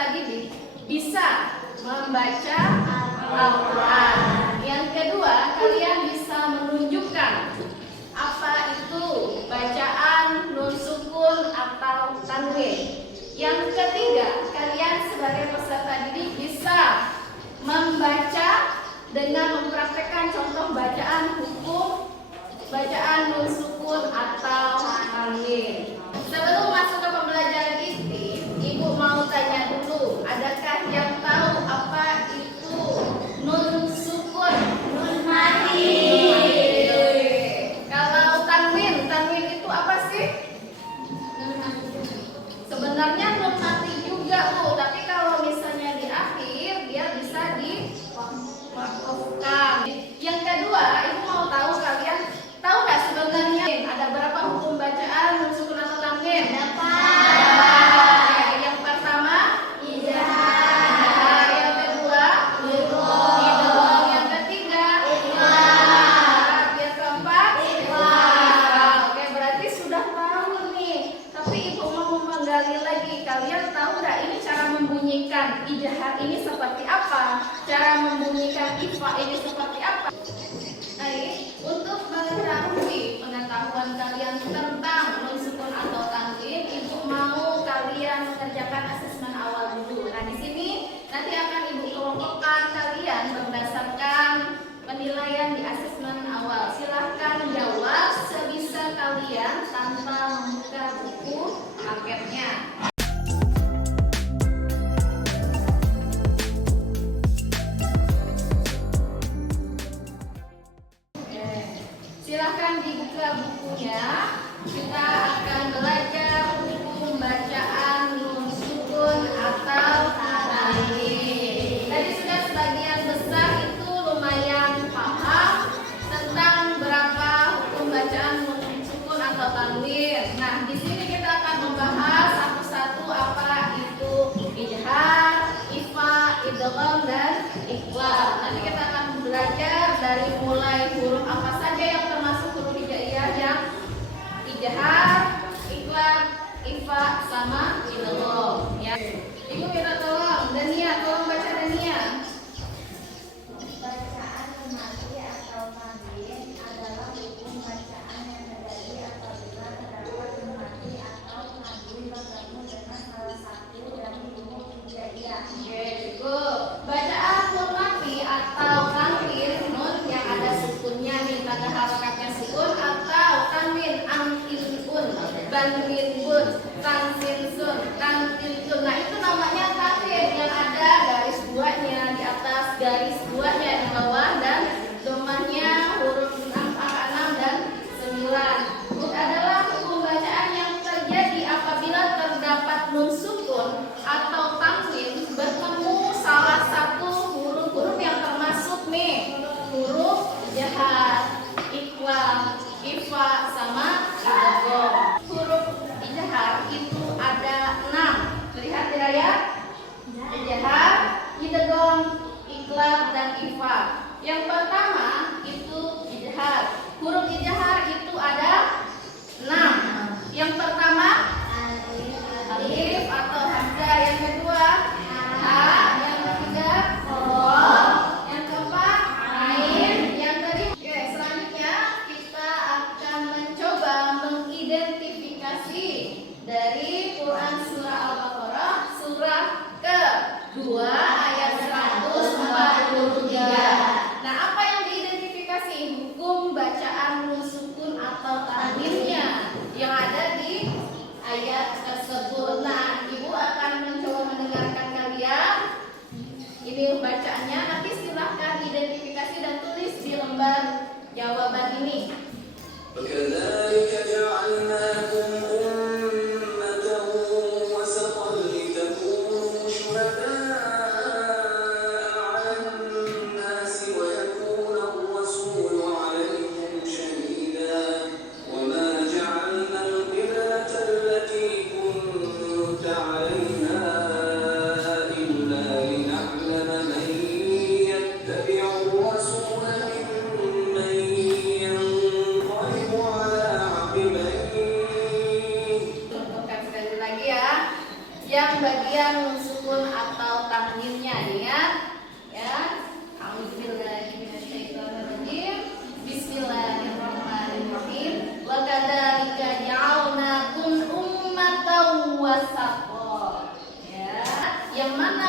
peserta didik bisa membaca Al-Quran. Yang kedua, kalian bisa menunjukkan apa itu bacaan nun sukun atau tanwin. Yang ketiga, kalian sebagai peserta didik bisa membaca dengan mempraktekkan contoh bacaan hukum, bacaan nun sukun atau tanwin. Sebelum masuk ke pembelajaran inti, Ibu mau tanya dulu, adakah yang tahu apa itu nun sukun? Nun mati. Kalau tanwin itu apa sih? Sebenarnya nun mati juga Bu, tapi kalau misalnya di akhir dia bisa diwakafkan. Yang kedua, Ibu mau tahu, kalian tahu nggak sebenarnya ada berapa hukum bacaan nun sukun atau tanwin? Yang pertama ijazah, yang kedua idgham, yang ketiga ikhlas, yang keempat ikhlas. Oke, berarti sudah tahu nih. Tapi Ibu mau menggali lagi, kalian tahu nggak ini cara membunyikan ijazah ini seperti apa? Cara membunyikan ifa ini seperti apa? Baik, untuk mengetahui pengetahuan kalian tentang nun sukun atau tanwin, Ibu mau kalian mengerjakan asesmen awal dulu. Nah, di sini nanti akan Ibu kelompokkan kalian berdasarkan penilaian di asesmen awal. Silahkan jawab sebisa kalian tanpa membuka buku paketnya. Silahkan dibuka bukunya. Kita akan belajar hukum bacaan nun sukun atau tanwin. Tadi sudah sebagian besar itu lumayan paham tentang berapa hukum bacaan nun sukun atau tanwin. Nah, di sini kita akan membahas satu-satu apa itu ijhar, ifa, idgham dan ikhlas. Nanti kita akan belajar dari mulai huruf apa saja yang termasuk huruf hijaiyah yang ijhar, ikhlas, ifa sama idgham ya. Ibu minta tolong Dania, tolong baca Dania. Bacaan nun mati atau tanwin adalah hukum bacaan yang terjadi apabila terdapat nun mati atau tanwin bertemu dengan salah satu dari huruf hijaiyah. Oke, cukup. Bacaan nun mati atau tanwin, nun yang ada sukunnya nih, tanda harokatnya sukun, atau tanwin antilun, banwin, tansinsun, tantilun. Nah, itu namanya tanwin yang ada garis duanya di atas, garis duanya di bawah, dan domahnya huruf 6, angka 6 dan 9. Adalah hukum bacaan yang terjadi apabila terdapat nun sukun atau tanwin bertemu salah satu huruf-huruf yang termasuk nih, huruf ijhar, ikhlas, ifa sama idgham. Huruf ijhar itu ada 6. Lihat di layar. Ijhar, idgham, ikhlas dan ifa. Yang pertama itu ijhar. Huruf ijhar itu ada 6. Yang pertama alif atau hamzah, yang kedua ha, yang ketiga qaf, yang keempat ain, yang kelima. Oke, selanjutnya kita akan mencoba mengidentifikasi dari Quran surah Al-Baqarah surah ke-2 ayat 143. Nah, apa yang diidentifikasi? Hukum bacaan nun sukun atau tanwinnya yang ada di ayat tersebut. Nah, Ibu akan mencoba mendengarkan kalian ini bacaannya. Nanti silahkan identifikasi dan tulis di lembar jawaban ini. وكذلك جعلناكم أمة وسطا لتكونوا شهداء على الناس ويكون الرسول عليكم شهيدا وما جعلنا القبلة التي كنت عليها إلا لنعلم من يتبع الرسول ممن ينقلب على عقبيه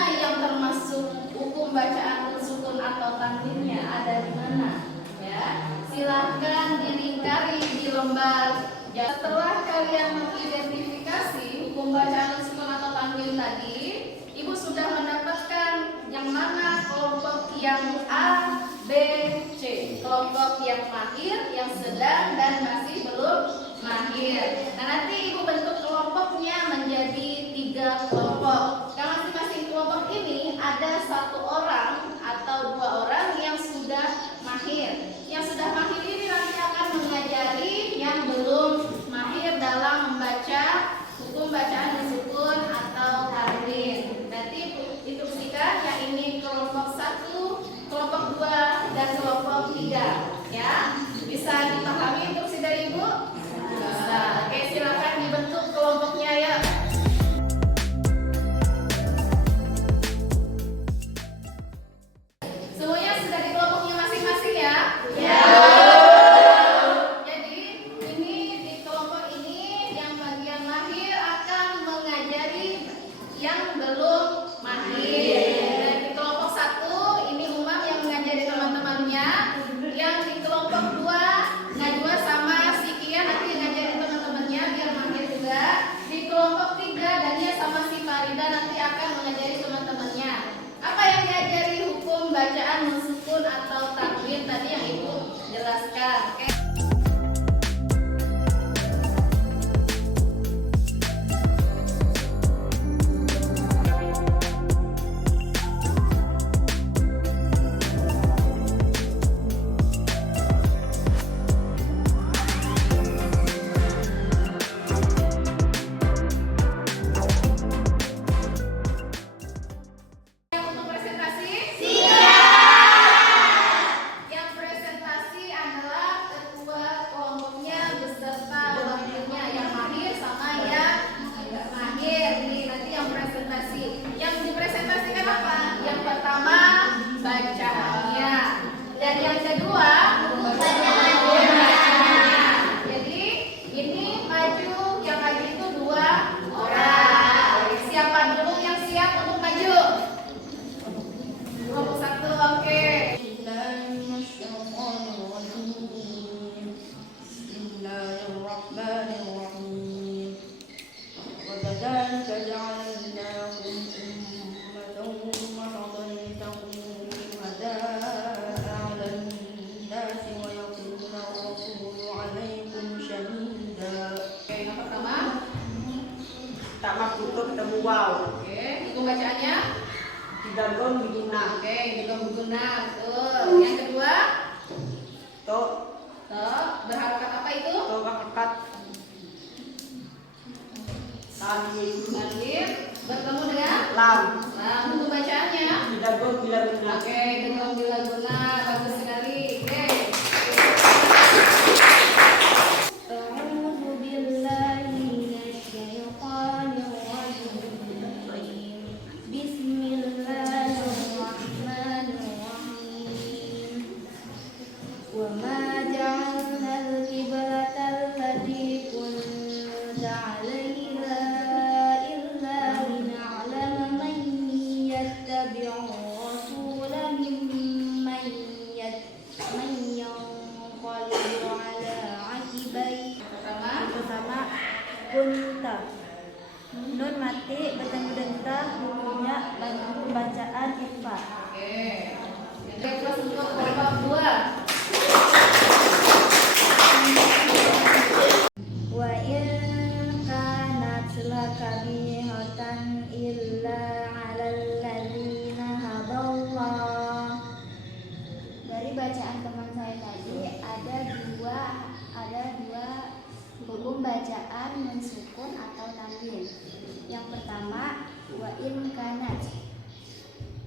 mana yang termasuk hukum bacaan sukun atau tanwinnya ada di mana? Ya, silahkan dilingkari di lembar. Ya, setelah kalian mengidentifikasi hukum bacaan sukun atau tanwin tadi, Ibu sudah mendapatkan yang mana kelompok yang A, B, C. Kelompok yang mahir, yang sedang, dan masih belum mahir. Nah, nanti Ibu bentuk kelompoknya menjadi 3 kelompok. Nah, masing-masing kelompok ini ada 1 orang atau 2 orang yang sudah mahir. Yang sudah mahir ini nanti akan mengajari yang belum mahir dalam membaca hukum bacaan sukun atau tanwin. Nanti instruksikan yang ini kelompok 1, kelompok 2, dan kelompok 3. Ya, bisa dipahami instruksi dari Ibu? Bisa. Oke, silakan dibentuk kelompoknya ya. Semuanya sudah di kelompoknya masing-masing ya? Ya. Jadi ini di kelompok ini yang bagian mahir akan mengajari yang belum mahir. Dan di kelompok 1 ini Umam yang mengajari teman-temannya. Yang di kelompok 2 Najwa sama si Kia nanti ngajari teman-temannya biar mahir juga. Di kelompok 3 Dania sama si Farida nanti akan mengajari teman-temannya. Apa yang diajari hukum bacaan sukun atau tanwin tadi yang Ibu jelaskan. Oke. Untuk presentasi? Yang presentasi adalah ketua kelompoknya beserta wakilnya yang mahir sama yang tidak mahir. Nih nanti yang presentasi. Yang dipresentasikan apa? Yang pertama bacaannya, dan yang kedua bacanya. Jadi ini maju, yang maju itu 2 orang. Siapa dulu yang siap untuk maju? Kelompok 1, oke. Bismillahirrahmanirrahim. وكذلك جعلناكم أمة وسطا لتكونوا شهداء على الناس ويكون الرسول عليكم شهيدا. Oke, yang pertama. Tak tutup ketemu wow. Oke, hukum bacaannya. Diganggung diguna. Oke, juga berguna. Betul. Yang kedua, To berharokat apa itu? to kakat. Tadi Alif bertemu dengan lam. lam. Hukum bacaannya. Diganggung bila guna. Oke, dengan bila guna. Bagus sekali. Oke. أعوذ بالله من الشيطان الرجيم. بسم الله الرحمن الرحيم. وما جعلنا القبلة التي كنت عليها إلا لنعلم من يتبع الرسول ممن ينقلب على عقبيه. Pertama, Kunta. Nun mati bertemu dengan hukumnya bacaan ikhfa. oke. Yang kedua untuk kelompok 2. Wa in kanat lakabihatan illa 'alal ladzina hadallah. Dari bacaan teman saya tadi ada dua hukum bacaan mensukun atau tanwin. Yang pertama, wa in kanat.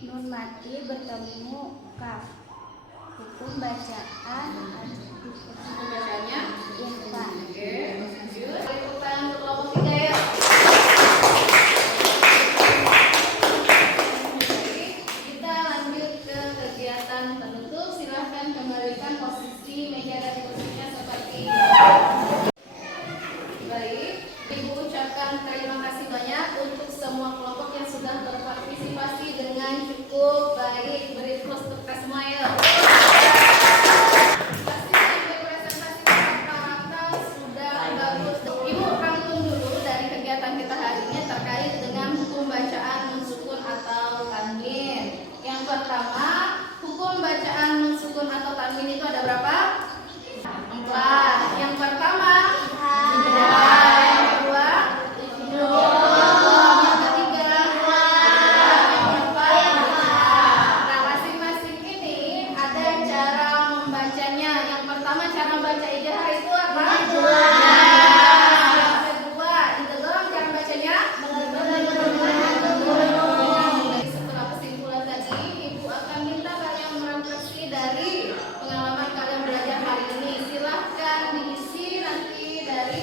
Nun mati bertemu kaf. Hukum bacaan Hukum bacaannya. ikhfa. Oke, lanjut. Tepuk tangan untuk kelompok 3 ya. Jadi, kita lanjut ke kegiatan penutup. Silahkan kembalikan posisi meja dan kursinya seperti ini. Baik, Ibu ucapkan terima kasih banyak untuk semua kelompok yang sudah berpartisipasi pertama, hukum bacaan nun sukun atau tanwin itu ada berapa? 4. Yang pertama, yang kedua, yang ketiga, yang keempat. Nah, masing-masing ini ada cara membacanya. Yang pertama, cara baca ijazah itu apa? Yang kedua, idgham, cara bacanya? Dari setelah kesimpulan tadi, Ibu akan minta kalian merefleksi dari pengalaman kalian belajar hari ini. Silahkan diisi nanti dari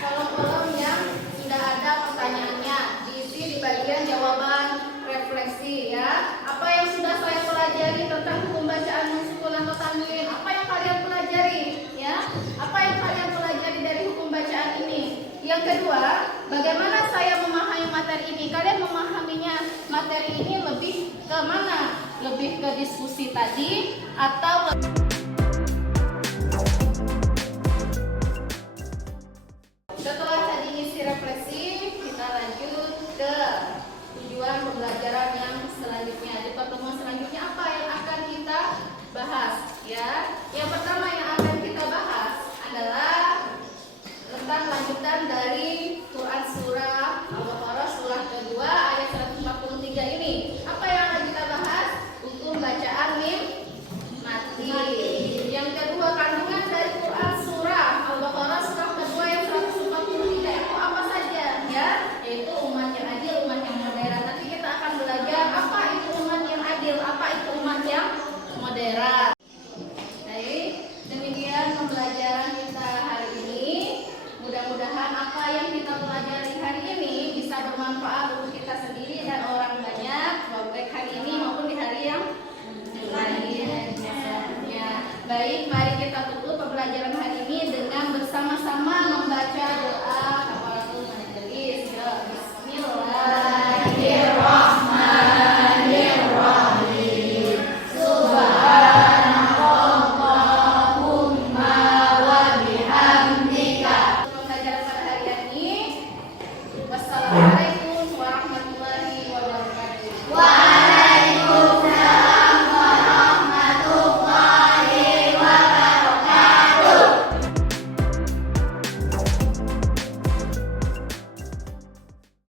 kolom-kolom yang sudah ada pertanyaannya. Diisi di bagian jawaban refleksi ya. Apa yang sudah saya pelajari tentang hukum bacaan nun sukun atau tanwin? Apa yang kalian pelajari? Ya, apa yang kalian pelajari dari hukum bacaan ini? Yang kedua, bagaimana saya memahami materi ini? Kalian memahaminya materi ini lebih ke mana? Lebih ke diskusi tadi atau